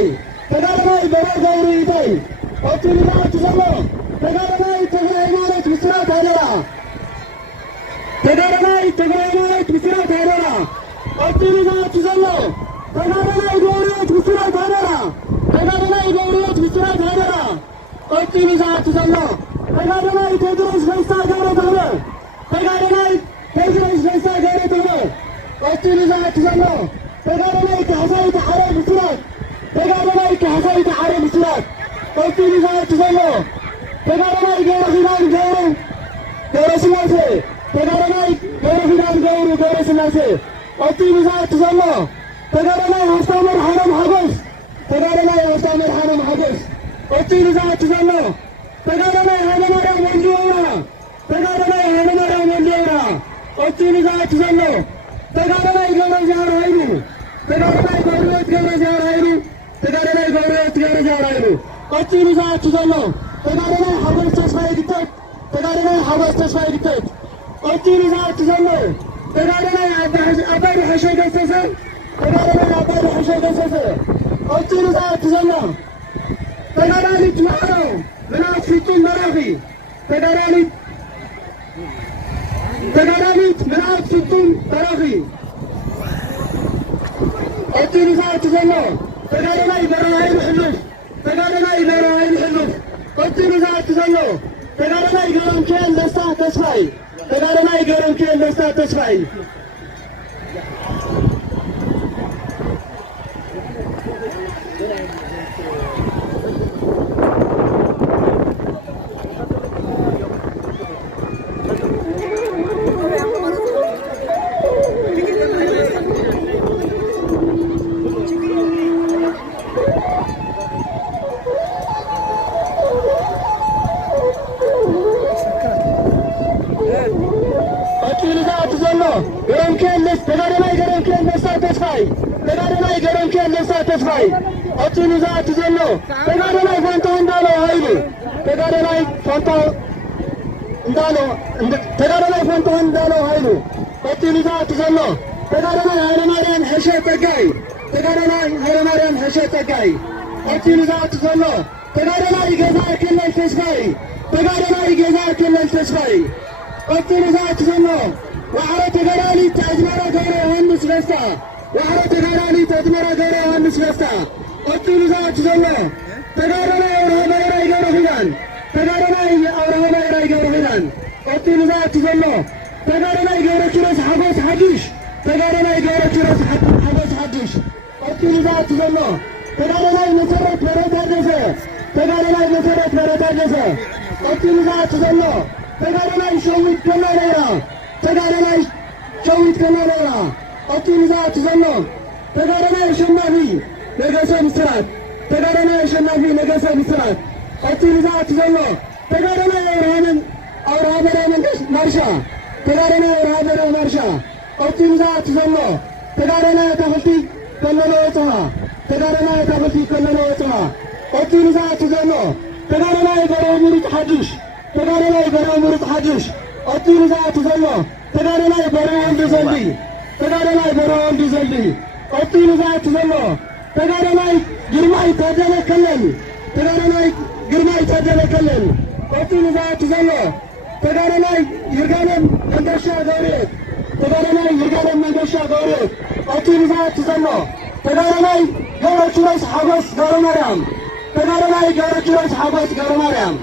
ይታይ ተጋደላይ በረጋው ይታይ ኦቱልማት ዘሎ ተጋደላይ ተጋይማለት ምስራት አለራ ተጋደላይ ተጋይማለት ምስራት አለራ ኦቱልማት ዘሎ ተጋደላይ ጎሪት ምስራት አለራ ተጋደላይ ጎሪት ምስራት አለራ ኦቱልማት ዘሎ ተጋደላይ ቴድሮስ ፈይሳ ገብረ ተብሎ ተጋደላይ ቴድሮስ ፈይሳ ገብረ ተብሎ ኦቱልማት ዘሎ ተጋደላይ ከሐሳይት ዓረብ ምስራት ተጋደላይ ከሐሳይት ዓረብ ምስራት ኦቱልማት ዘሎ ተጋደላይ ገብረ ኪዳን ገብረ ስላሴ ተጋደላይ ገብረ ኪዳን ገብረ ስላሴ ኦቱልማት ዘሎ ተጋደላይ ሀብታመር ሐረም ሐጎስ ተጋደላይ ሀብታመር ሐረም ሐጎስ ኦቱልማት ዘሎ ተጋደላይ ኃይለማርያም ወልደወራ ተጋደላይ ኃይለማርያም ወልደወራ ኦቱልማት ዘሎ ተጋደላይ ገብረዚያር ኃይሉ ተጋደላይ ገብረሕይወት ገብረዚያር ኃይሉ ተጋደላይ ገብረሕይወት ገብረዚያር ኃይሉ ኦቱልማት ዘሎ ተጋደላይ ሐጎስ ተስፋዬ ግተት ተጋደላይ ሐጎስ ተስፋዬ ግተት ኦቱልማት ዘሎ ተጋደላይ አባይ ሐሸ ገሰሰ ተጋደላይ አባይ ሐሸ ገሰሰ ኦቱልማት ዘሎ ተጋዳሊት ማዕረው ምናት ፍጹም በራኺ ተጋዳሊት ምናት ፍጹም በራኺ ኦቱልማት ዘሎ ተጋደላይ በረሃይሉ ሕሉፍ ተጋደላይ በረሃይሉ ሕሉፍ ኦቱልማት ዘሎ ተጋደላይ ገብረሚካኤል ደስታ ተስፋይ ተጋደላይ ገብረሚካኤል ደስታ ተስፋይ ተጋደላይ ገብረሚካኤል ደስታ ተስፋይ ተጋደላይ ገብረሚካኤል ደስታ ተስፋይ ኦቱልማት ዘሎ ተጋደላይ ፋንታው እንዳለው ኃይሉ ተጋደላይ ፋንታው እንዳለው ኃይሉ ኦቱልማት ዘሎ ተጋደላይ ኃይለማርያም ሐሸ ጠጋይ ተጋደላይ ኃይለማርያም ሐሸ ጠጋይ ኦቱልማት ዘሎ ተጋደላይ ገዛ ክልል ተስፋይ ተጋደላይ ገዛ ክልል ተስፋይ ኦቱልማት ዘሎ ዋዕሮ ተጋዳሊት አዝመራ ገብረ ዮሐንስ ደስታ ዋዕሮ ተጋዳሊት አዝመራ ገብረ ዮሐንስ ደስታ ኦቱልማት ዘሎ ተጋደላይ አብርሃ በራይ ገብረ ኪዳን ተጋደላይ አብርሃ በራይ ገብረ ኪዳን ኦቱልማት ዘሎ ተጋደላይ ገብረ ኪሮስ ሐጎስ ሐዱሽ ተጋደላይ ገብረ ኪሮስ ሐጎስ ሐዱሽ ኦቱልማት ዘሎ ተጋደላይ መሰረት በረታደሰ ተጋደላይ መሰረት በረታደሰ ኦቱልማት ዘሎ ተጋደላይ ሸዊት ከመለራ ተጋደላይ ሸዊት ከመለራ ኦቱልማት ዘሎ ተጋደላይ አሸናፊ ነገሰ ምስራት ተጋደላይ አሸናፊ ነገሰ ምስራት ኦቱልማት ዘሎ ተጋደላይ አብርሃ በራይ ማርሻ ተጋደላይ አብርሃ በራይ ማርሻ ኦቱልማት ዘሎ ተጋደላይ ተኽልቲ ከለለ ወፅሃ ተጋደላይ ተኽልቲ ከለለ ወፅሃ ኦቱልማት ዘሎ ተጋደላይ በረው ምሩፅ ሓዱሽ ተጋደላይ በረው ምሩፅ ሓዱሽ ኦቱልማት ዘሎ ተጋደላይ በረው ወልዲ ዘልዲ ተጋደላይ በረው ወልዲ ዘልዲ ኦቱልማት ዘሎ ተጋደላይ ግርማይ ታደለ ከለል ተጋደላይ ግርማይ ታደለ ከለል ኦቱልማት ዘሎ ተጋደላይ ይርጋለም መንገሻ ገብርኤል ተጋደላይ ይርጋለም መንገሻ ገብርኤል ኦቱልማት ዘሎ ተጋደላይ ገብረ ኪሮስ ሐጎስ ገብረ ማርያም ተጋደላይ ገብረ ኪሮስ ሐጎስ ገብረ ማርያም